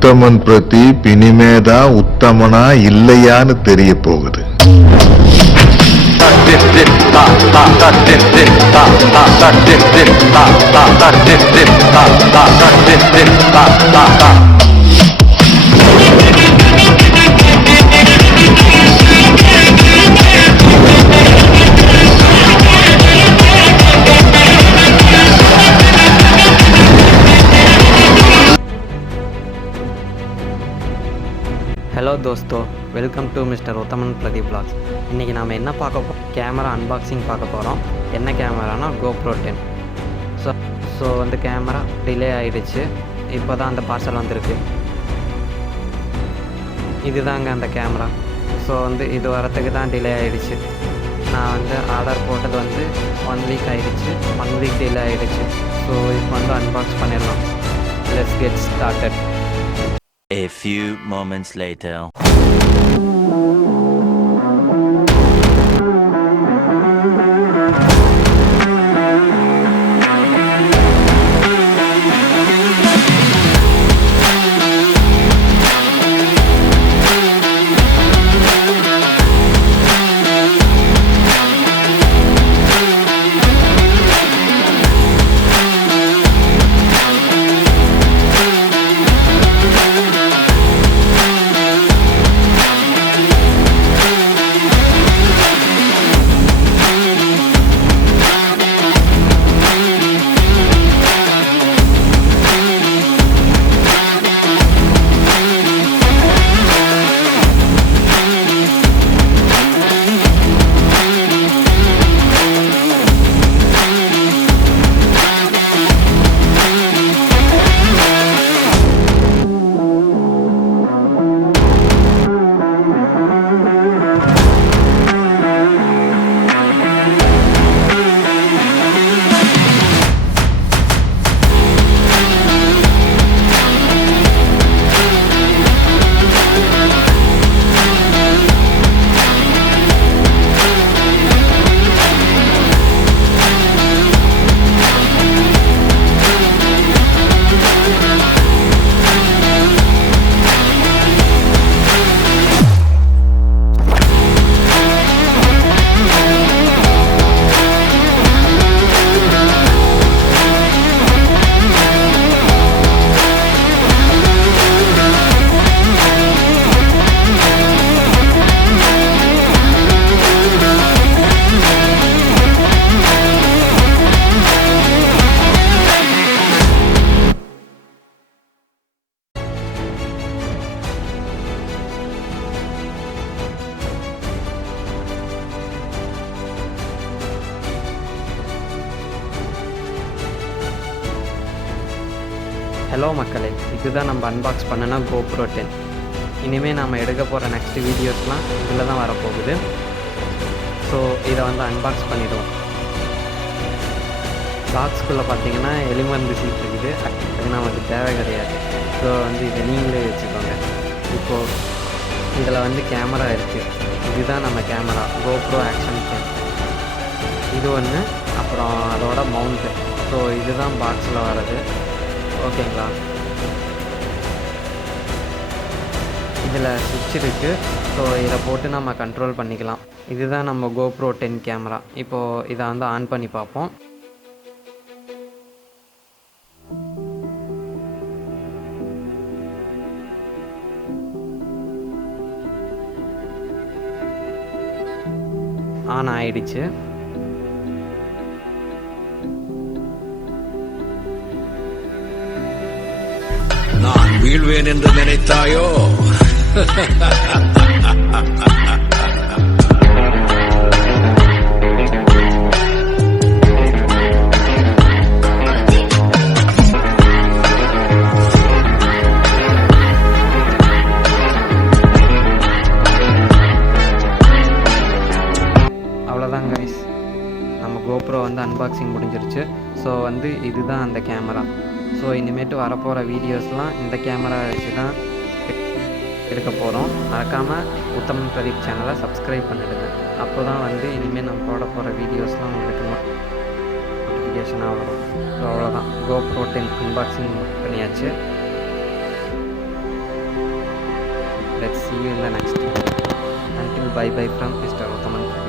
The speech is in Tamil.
உத்தமன் பிரதீப் இனிமேதான் உத்தமனா இல்லையான்னு தெரிய போகுது. ஹலோ தோஸ்தோ, welcome to mister Uthaman Pradeep vlogs. இன்றைக்கி நாம் என்ன பார்க்க போகிறோம், கேமரா அன்பாக்சிங் பார்க்க போகிறோம். என்ன கேமரானா GoPro 10. ஸோ வந்து கேமரா டிலே ஆகிடுச்சு. இப்போ தான் அந்த பார்சல் வந்திருக்கு. இதுதாங்க அந்த கேமரா. ஸோ வந்து இது வரத்துக்கு தான் டிலே ஆகிடுச்சு. நான் வந்து ஆர்டர் போட்டது வந்து 1 வீக் ஆகிடுச்சு. 1 வீக் டிலே ஆகிடுச்சு. ஸோ இப்போ வந்து அன்பாக்ஸ் பண்ணிடலாம். Let's get started. A few moments later. Hello மக்களே, இதுதான் நம்ம அன்பாக்ஸ் பண்ணனா GoPro 10. இனிமேல் நம்ம எடுக்க போகிற நெக்ஸ்ட் வீடியோஸ்லாம் இதில் தான் வரப்போகுது. ஸோ இதை வந்து அன்பாக்ஸ் பண்ணிவிடுவோம். பாக்ஸ்குள்ளே பார்த்தீங்கன்னா எலிமருந்து சீட் இருக்குது. அது நமக்கு தேவை கிடையாது. ஸோ வந்து இதை நீங்களே வச்சுக்கோங்க. இப்போது இதில் வந்து கேமரா இருக்குது. இதுதான் நம்ம கேமரா GoPro ஆக்ஷன் 10. இது ஒன்று, அப்புறம் அதோட மவுண்ட்டு. ஸோ இதுதான் பாக்ஸில் வர்றது. ஓகேங்களா, இதில் சுவிட்ச் இருக்குது. ஸோ இதை போட்டு நம்ம கண்ட்ரோல் பண்ணிக்கலாம். இதுதான் நம்ம GoPro 10 கேமரா. இப்போது இதை வந்து ஆன் பண்ணி பார்ப்போம். ஆன் ஆயிடுச்சு. நான் வீழ்வேன் என்று நினைத்தாயோ? அவ்வளோதான் கைஸ், நம்ம GoPro வந்து அன்பாக்சிங் முடிஞ்சிருச்சு. ஸோ வந்து இதுதான் அந்த கேமரா. ஸோ இனிமேட்டு வரப்போகிற வீடியோஸ்லாம் இந்த கேமரா வச்சு தான் எடுக்க போகிறோம். மறக்காமல் உத்தமன் பிரதீப் சேனலை சப்ஸ்கிரைப் பண்ணிடுங்க. அப்போ தான் வந்து இனிமேல் நம்ம போட போகிற வீடியோஸ்லாம் உங்களுக்கு நோட்டிஃபிகேஷனாக வரும். ஸோ அவ்வளோதான், GoPro 10 அன்பாக்சிங் பண்ணியாச்சு. let's see you in the next video. Until bye bye from Mr. Uthaman.